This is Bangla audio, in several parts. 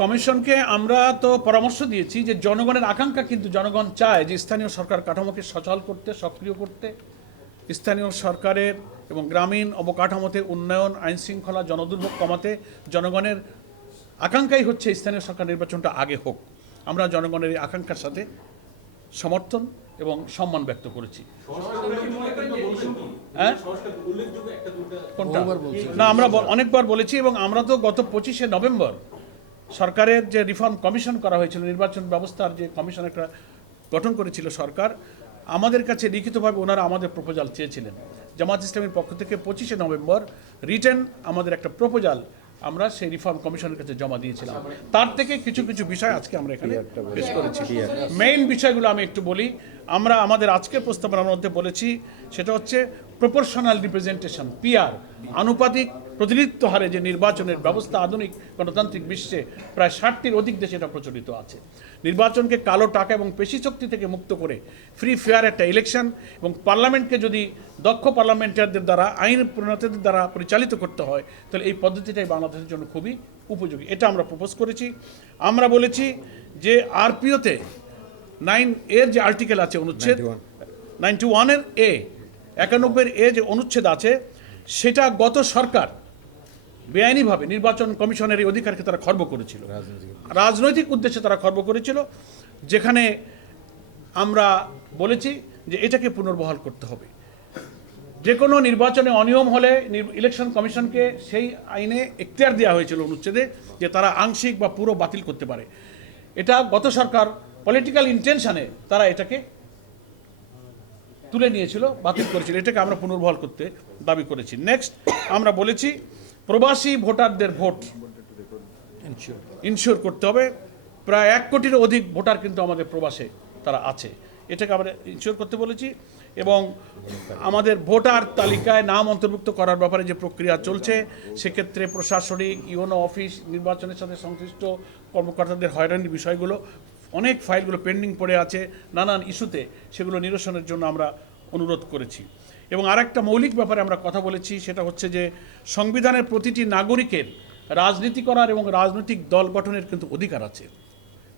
কমিশনকে আমরা তো পরামর্শ দিয়েছি যে জনগণের আকাঙ্ক্ষা কিন্তু জনগণ চায় যে স্থানীয় সরকার কাঠামোকে সচল করতে সক্রিয় করতে। স্থানীয় সরকারের এবং গ্রামীণ অবকাঠামোতে উন্নয়ন আইন শৃঙ্খলা জনদুর্ভোগ কমাতে জনগণের আকাঙ্ক্ষাই হচ্ছে স্থানীয় সরকার নির্বাচনটা আগে হোক। আমরা জনগণের এই আকাঙ্ক্ষার সাথে সমর্থন এবং সম্মান ব্যক্ত করেছি। হ্যাঁ? না আমরা অনেকবার বলেছি এবং আমরা তো গত পঁচিশে নভেম্বর সরকারের যে রিফর্ম কমিশন করা হয়েছিল, নির্বাচন ব্যবস্থার যে কমিশন একটা গঠন করেছিল সরকার, আমাদের কাছে লিখিতভাবে ওনারা আমাদের প্রপোজাল চেয়েছিলেন। জামাত ইসলামের পক্ষ থেকে পঁচিশে নভেম্বর রিটেন আমাদের একটা প্রপোজাল আমরা সেই রিফর্ম কমিশনের কাছে জমা দিয়েছিলাম। তার থেকে কিছু কিছু বিষয় আজকে আমরা এখানে পেশ করেছি। মেইন বিষয়গুলো আমি একটু বলি। আমরা আমাদের আজকের প্রস্তাবনার মধ্যে বলেছি, সেটা হচ্ছে প্রপোর্শনাল রিপ্রেজেন্টেশন পিআর আনুপাতিক প্রতিনিধিত্ব হারে যে নির্বাচনের ব্যবস্থা আধুনিক গণতান্ত্রিক বিশ্বে প্রায় ষাটটির অধিক দেশে এটা প্রচলিত আছে। নির্বাচনকে কালো টাকা এবং পেশি শক্তি থেকে মুক্ত করে ফ্রি ফেয়ার একটা ইলেকশন এবং পার্লামেন্টকে যদি দক্ষ পার্লামেন্টারদের দ্বারা আইন প্রণেতাদের দ্বারা পরিচালিত করতে হয় তাহলে এই পদ্ধতিটাই বাংলাদেশের জন্য খুবই উপযোগী। এটা আমরা প্রপোজ করেছি। আমরা বলেছি যে আরপিওতে নাইন এর যে আর্টিকেল আছে অনুচ্ছেদ নাইনটি ওয়ানের এ একানব্বইয়ের এ যে অনুচ্ছেদ আছে সেটা গত সরকার বেআইনিভাবে নির্বাচন কমিশনের এই অধিকারকে তারা খর্ব করেছিল। রাজনৈতিক উদ্দেশ্যে। তারা খর্ব করেছিল যেখানে আমরা বলেছি যে এটাকে পুনর্বহাল করতে হবে। যে কোনো নির্বাচনে অনিয়ম হলে ইলেকশন কমিশনকে সেই আইনে এখতিয়ার দেওয়া হয়েছিল অনুচ্ছেদে যে তারা আংশিক বা পুরো বাতিল করতে পারে। এটা গত সরকার পলিটিক্যাল ইন্টেনশনে তারা এটাকে তুলে নিয়েছিল বাতিল করেছিল। এটাকে আমরা পুনর্বহাল করতে দাবি করেছি। নেক্সট আমরা বলেছি প্রবাসী ভোটারদের ভোট ইনশিওর করতে হবে। প্রায় এক কোটির অধিক ভোটার কিন্তু আমাদের প্রবাসে তারা আছে। এটাকে আমরা ইনশিওর করতে বলেছি এবং আমাদের ভোটার তালিকায় নাম অন্তর্ভুক্ত করার ব্যাপারে যে প্রক্রিয়া চলছে, সেক্ষেত্রে প্রশাসনিক, ইউনো অফিস, নির্বাচনের সাথে সংশ্লিষ্ট কর্মকর্তাদের হয়রানির বিষয়গুলো, অনেক ফাইলগুলো পেন্ডিং পড়ে আছে, নানান ইস্যুতে সেগুলো নিরসনের জন্য আমরা অনুরোধ করেছি। এবং আরেকটা মৌলিক ব্যাপারে আমরা কথা বলেছি, সেটা হচ্ছে যে সংবিধানের প্রতিটি নাগরিকের রাজনীতি করার এবং রাজনৈতিক দল গঠনের কিন্তু অধিকার আছে।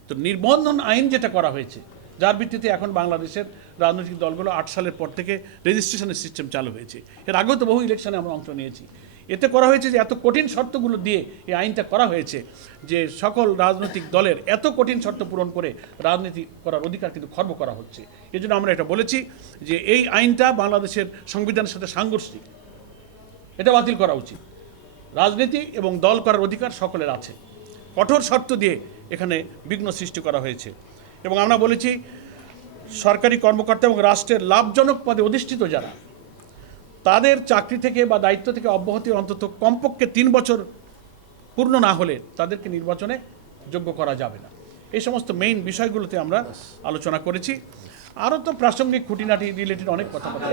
তো নির্বন্ধন আইন যেটা করা হয়েছে, যার ভিত্তিতে এখন বাংলাদেশের রাজনৈতিক দলগুলো আট সালের পর থেকে রেজিস্ট্রেশনের সিস্টেম চালু হয়েছে। এর আগেও তো বহু ইলেকশনে আমরা অংশ নিয়েছি। এতে করা হয়েছে যে এত কঠিন শর্তগুলো দিয়ে এই আইনটা করা হয়েছে যে সকল রাজনৈতিক দলের এত কঠিন শর্ত পূরণ করে রাজনীতি করার অধিকার কিন্তু খর্ব করা হচ্ছে। এজন্য আমরা এটা বলেছি যে এই আইনটা বাংলাদেশের সংবিধানের সাথে সাংঘর্ষিক। এটা বাতিল করা উচিত। রাজনীতি এবং দল করার অধিকার সকলের আছে। কঠোর শর্ত দিয়ে এখানে বিঘ্ন সৃষ্টি করা হয়েছে। এবং আমরা বলেছি, সরকারি কর্মকর্তা এবং রাষ্ট্রের লাভজনক পদে অধিষ্ঠিত যারা তাদের চাকরি থেকে বা দায়িত্ব থেকে অব্যাহতি অন্তত কমপক্ষে তিন বছর পূর্ণ না হলে তাদেরকে নির্বাচনে যোগ্য করা যাবে না। এই সমস্ত মেইন বিষয়গুলোতে আমরা আলোচনা করেছি। আরও তো প্রাসঙ্গিক খুঁটিনাটি রিলেটেড অনেক কথাবার্তা